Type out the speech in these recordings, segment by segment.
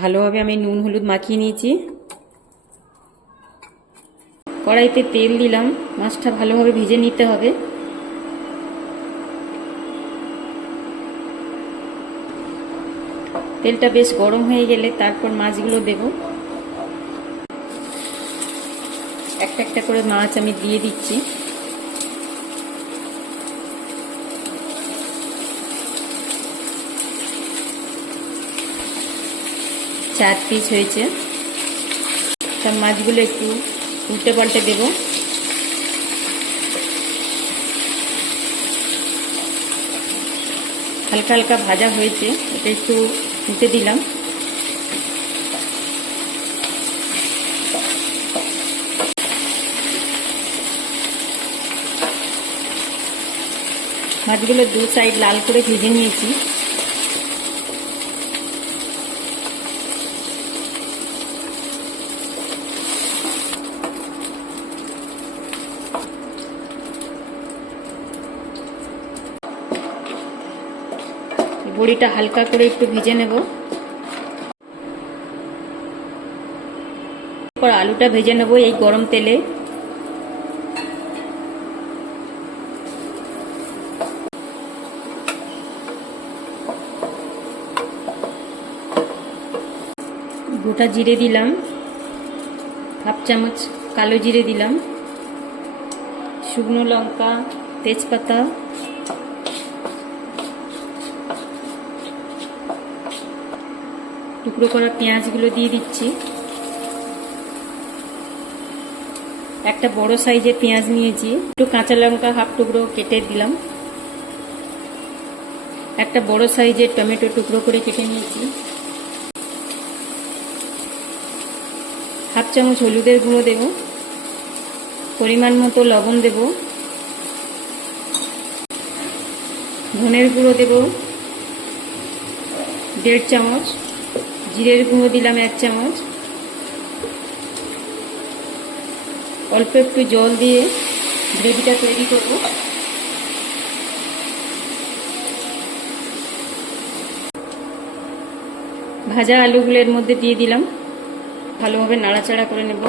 ভালোভাবে আমি নুন হলুদ মাখিয়ে নিয়েছি। কড়াইতে তেল দিলাম, মাছটা ভালোভাবে ভেজে নিতে হবে। তেলটা বেশ গরম হয়ে গেলে তারপর মাছগুলো দেব। একটা একটা করে মাছ আমি দিয়ে দিচ্ছি। চার পিস হয়েছে। সব মাছগুলো একটু উল্টে পাল্টে দেব। হালকা হালকা ভাজা হয়েছে, এটা একটু উল্টে দিলাম। মাছগুলো দু সাইড লাল করে ভেজে নিয়েছি। বড়িটা হালকা করে একটু ভেজে নেব। এরপর আলুটা ভেজে নেব এই গরম তেলে। গোটা জিরে দিলাম, হাফ চামচ কালো জিরে দিলাম, শুকনো লঙ্কা, তেজপাতা, টুকরো করা পেঁয়াজগুলো দিয়ে দিচ্ছি। একটা বড় সাইজের পেঁয়াজ নিয়েছি, একটু কাঁচা লঙ্কা হাফ টুকরো কেটে দিলাম। একটা বড় সাইজের টমেটো টুকরো করে কেটে নিয়েছি। হাফ চামচ হলুদের গুঁড়ো দেব, পরিমাণ মতো লবণ দেব, ধনের গুঁড়ো দেব 1.5 চামচ, জিরের গুঁড়ো দিলাম 1 চামচ। অল্প একটু জল দিয়ে গ্রেভিটা তৈরি করব। ভাজা আলুগুলো এর মধ্যে দিয়ে দিলাম, ভালোভাবে নাড়াচাড়া করে নেব।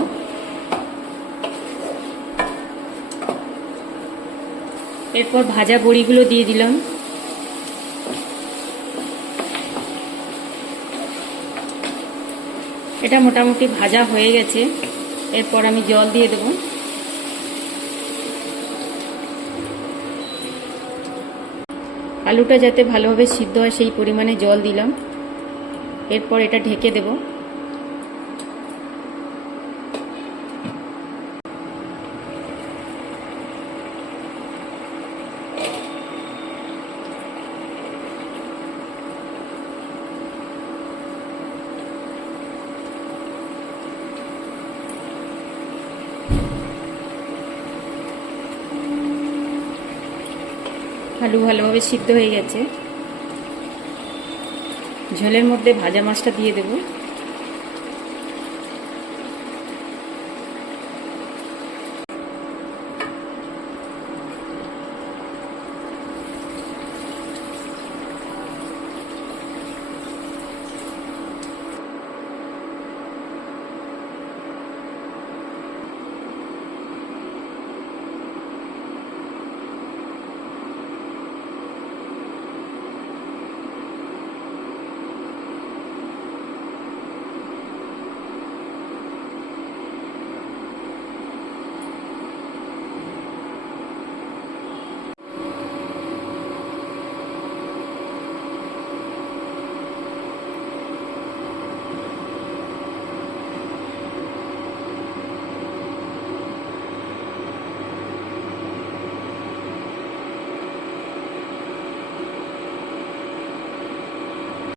এরপর ভাজা বড়িগুলো দিয়ে দিলাম। এটা মোটামুটি ভাজা হয়ে গেছে। এরপর আমি জল দিয়ে দেব। আলুটা যাতে ভালোভাবে সিদ্ধ হয় সেই পরিমাণে জল দিলাম। এরপর এটা ঢেকে দেব। আলু ভালোভাবে সিদ্ধ হয়ে গেছে। ঝোলের মধ্যে ভাজা মাছটা দিয়ে দেব।